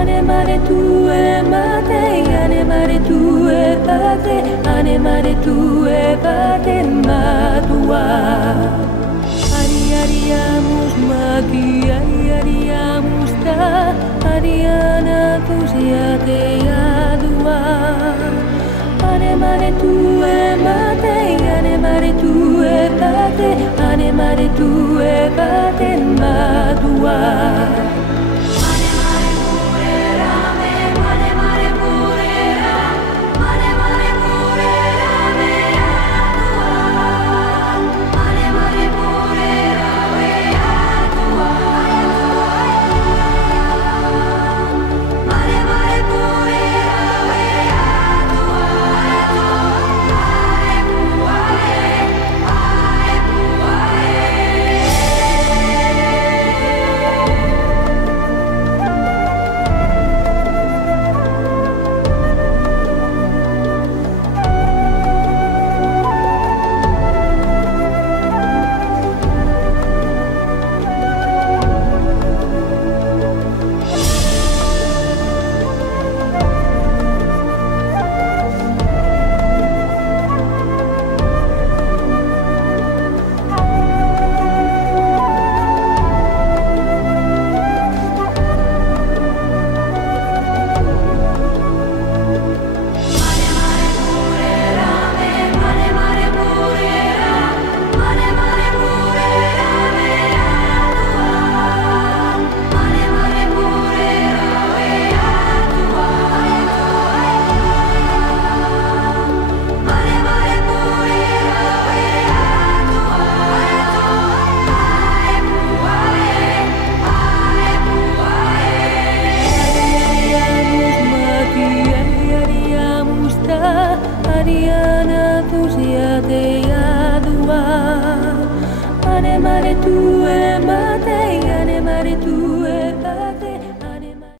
Ane mare tu e mate, ane mare tu e bate, ane mare tu e bate madua. Ari ariamus maki, ari ariamus ta, ariana tusiate adua. Ane mare tu e mate, ane mare tu e bate, ane mare tu e bate madua. Ariana tusiate adua. Ane mare tu e mate, ane mare tu